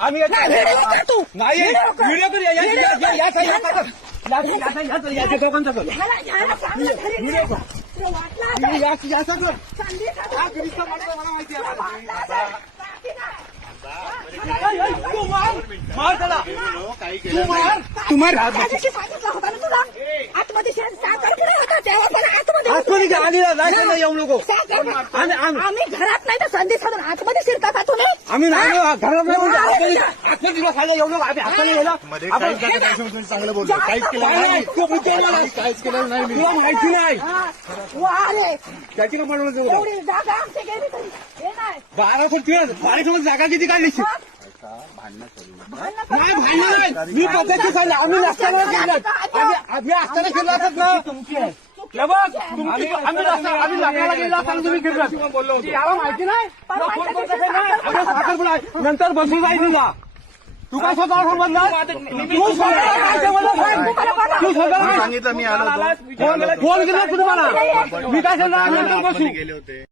आम्ही नाही व्हिडिओ करू याच्या दोघांचा करू मला माहिती येऊ नको आम्ही घरात नाही तर संधी साधून आतमध्ये शिरतात तुम्ही आम्ही नाही घरात नाही आतमध्ये खायला येऊ नको आम्ही हाताने गेला चांगलं बोलतो काहीच केलं नाही तुला माहिती नाही त्याची का म्हणून जागा आमची गेली तरी हे नाही 1200 जागा किती काढली नाही भांडण मी पद्धती खाल्ली आम्ही असताना आम्ही असताना केलं असत ना आम्ही लग्नाला गेलो असताना तुम्ही फिरलात याला माहिती नाही नंतर बसून जायचं का तू काय स्वतः समजला तू स्वतः सांगितलं मी आलो फोन केला तुम्हाला मी काय सांगणार नंतर बसू